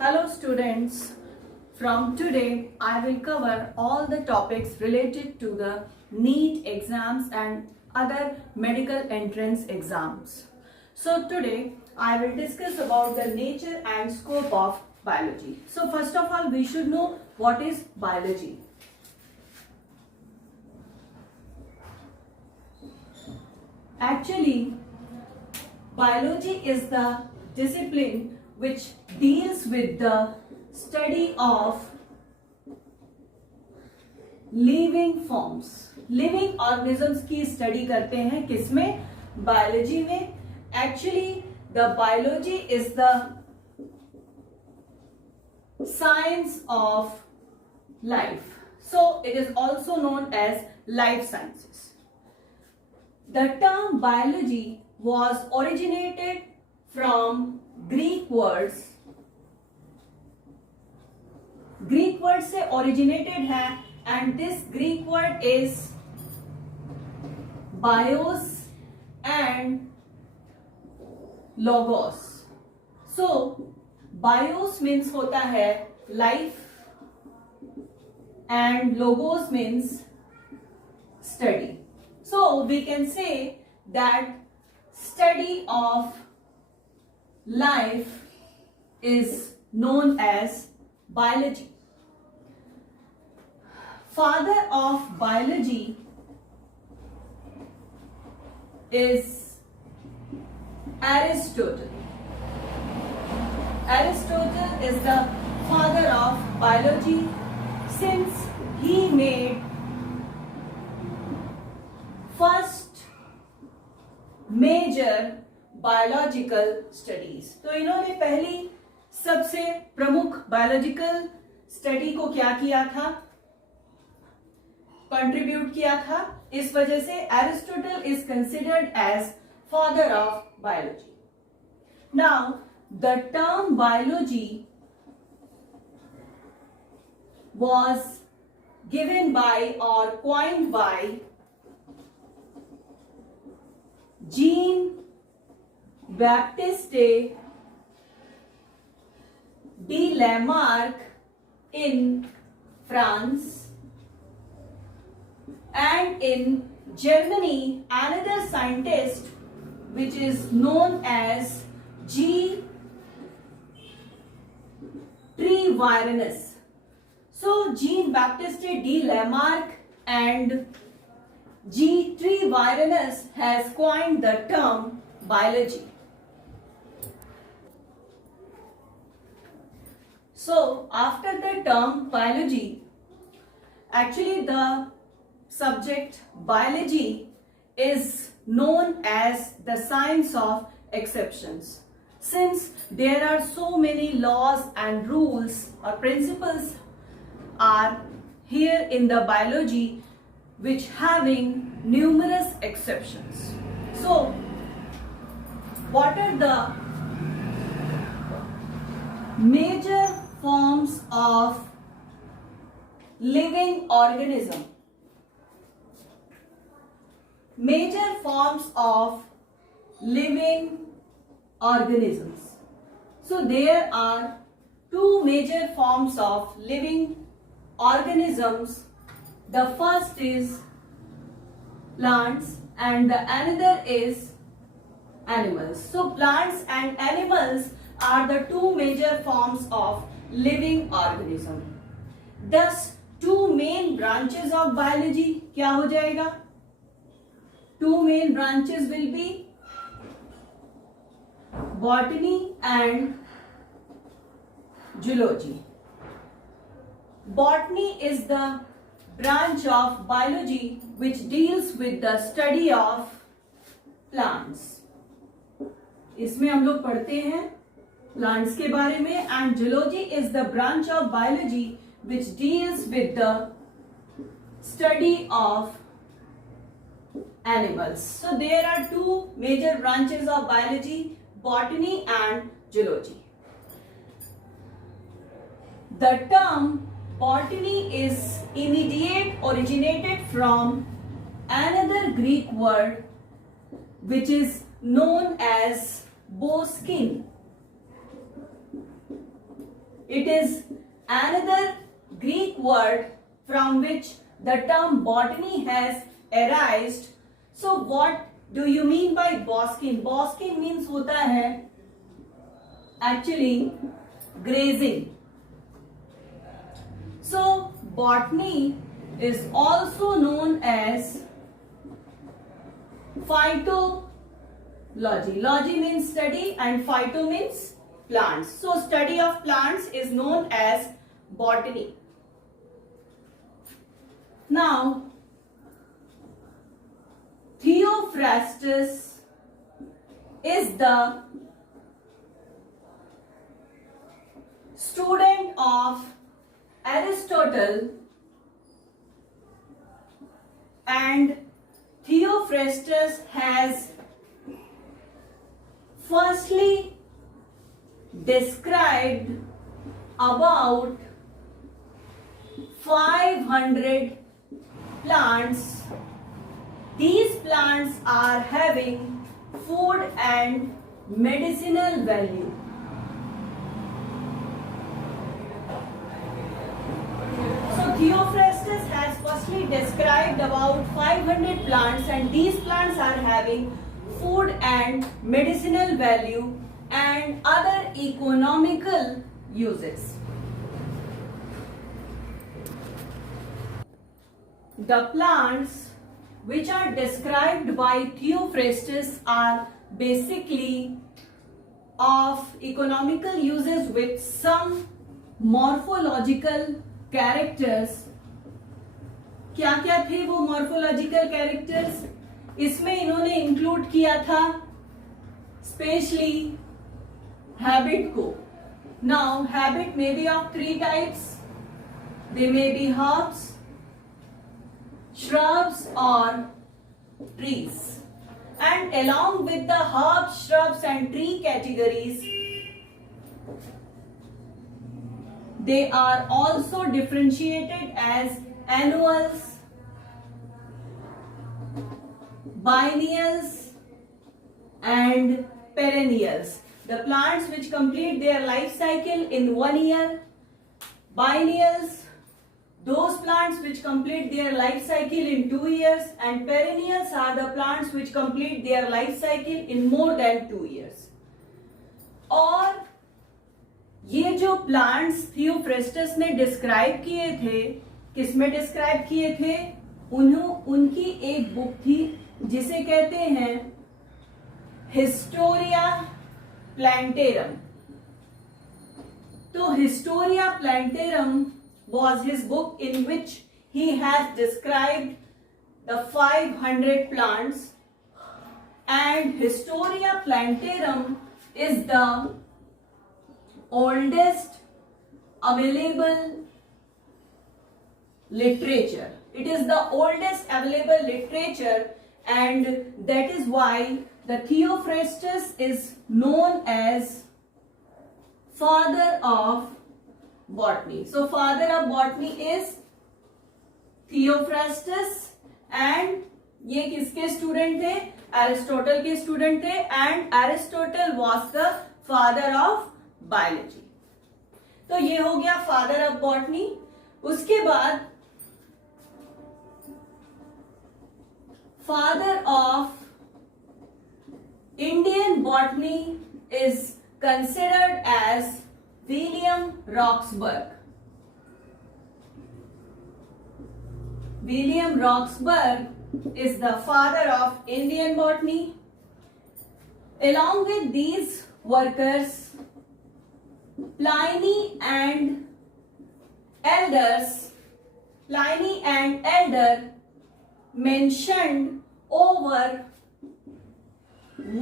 Hello students, from today I will cover all the topics related to the NEET exams and other medical entrance exams. So today I will discuss about the nature and scope of biology. So first of all we should know what is biology. Actually, biology is the discipline which deals with the study of living forms. Living organisms की study करते हैं किसमें? Biology में. Actually the biology is the science of life, so it is also known as life sciences. The term biology was originated from Greek words. Greek word से originated है and this Greek word is bios and logos. So bios means होता है life and logos means study. So we can say that study of life is known as biology. Father of biology is Aristotle. Aristotle is the father of biology since he made first major biological studies. तो इन्होंने पहली सबसे प्रमुख biological study को क्या किया था? Contribute किया था. इस वजह से Aristotle is considered as father of biology. Now the term biology was given by or coined by Jean Baptiste de Lamarck in France, and in Germany another scientist which is known as G. Treviranus. So Jean Baptiste de Lamarck and G. Treviranus has coined the term biology. So after the term biology, actually the subject biology is known as the science of exceptions. Since there are so many laws and rules or principles are here in the biology which having numerous exceptions. So what are the major forms of living organism? Major forms of living organisms. So there are two major forms of living organisms. The first is plants and the another is animals. So plants and animals are the two major forms of living organism. Thus two main branches of biology क्या हो जाएगा? Two main branches will be botany and zoology. Botany is the branch of biology which deals with the study of plants. इसमें हम लोग पढ़ते हैं plants के बारे में. And zoology is the branch of biology which deals with the study of animals. So there are two major branches of biology, botany and zoology. The term botany is originated from another Greek word which is known as boskin. It is another Greek word from which the term botany has arisen. So what do you mean by bosking? Bosking means होता है actually grazing. So botany is also known as phytology. Logy means study and phyto means plants. So study of plants is known as botany. Now Theophrastus is the student of Aristotle, and Theophrastus has firstly described about 500 plants. These plants are having food and medicinal value. So Theophrastus has firstly described about 500 plants, and these plants are having food and medicinal value and other economical uses. The plants which are described by Theophrastus are basically of economical uses with some morphological characters. क्या क्या थे वो morphological characters? इसमें इन्होंने include किया था specially habit को. Now habit may be of 3 types. They may be herbs, shrubs or trees, and along with the herbs, shrubs and tree categories, they are also differentiated as annuals, biennials and perennials. The plants which complete their life cycle in 1 year. Biennials, those plants which complete their life cycle in 2 years, and perennials are the plants which complete their life cycle in more than 2 years. और ये जो plants Theophrastus ने describe किए थे, किसमें describe किए थे? उनकी एक बुक थी जिसे कहते हैं हिस्टोरिया प्लांटेरम. तो Historia plantarum was his book in which he has described the 500 plants, and Historia Plantarum is the oldest available literature. It is the oldest available literature, and that is why the Theophrastus is known as father of botany. So father of botany is Theophrastus, and ये किसके student थे? Aristotle के student थे, and Aristotle was the father of biology. तो ये हो गया father of botany. उसके बाद father of Indian botany is considered as William Roxburgh. William Roxburgh is the father of Indian botany. Along with these workers, Pliny and Elder mentioned over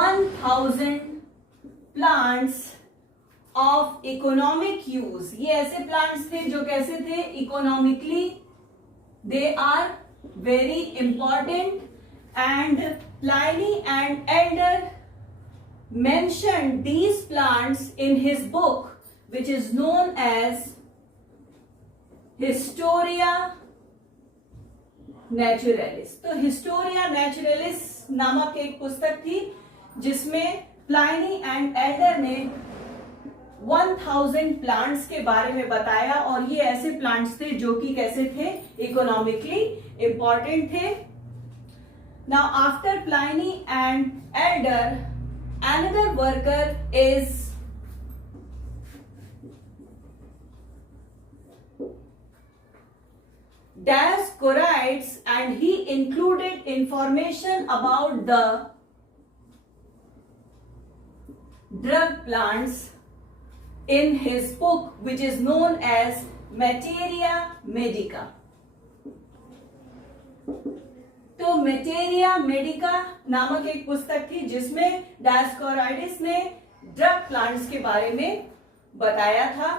1000 plants of economic use. ये ऐसे plants थे जो कैसे थे? Economically they are very important, and Pliny and Elder mentioned these plants in his book which is known as Historia Naturalis. तो Historia Naturalis नामक एक पुस्तक थी जिसमें प्लाइनी एंड एल्डर ने 1000 प्लांट्स के बारे में बताया और ये ऐसे प्लांट्स थे जो कि कैसे थे, इकोनॉमिकली इंपॉर्टेंट थे. Now after Pliny and Elder, another worker is Dioscorides, and he included information about the drug plants in his book, which is known as Materia Medica. तो मेटेरिया मेडिका नामक एक पुस्तक थी जिसमें डायोस्कोराइडिस ने ड्रग प्लांट्स के बारे में बताया था.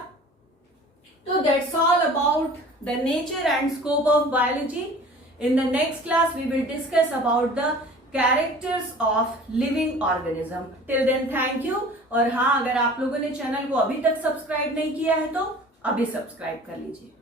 So that's all about the nature and scope of biology. In the next class, we will discuss about the characters of living organism. Till then, thank you. और हाँ, अगर आप लोगों ने चैनल को अभी तक सब्सक्राइब नहीं किया है तो अभी सब्सक्राइब कर लीजिए.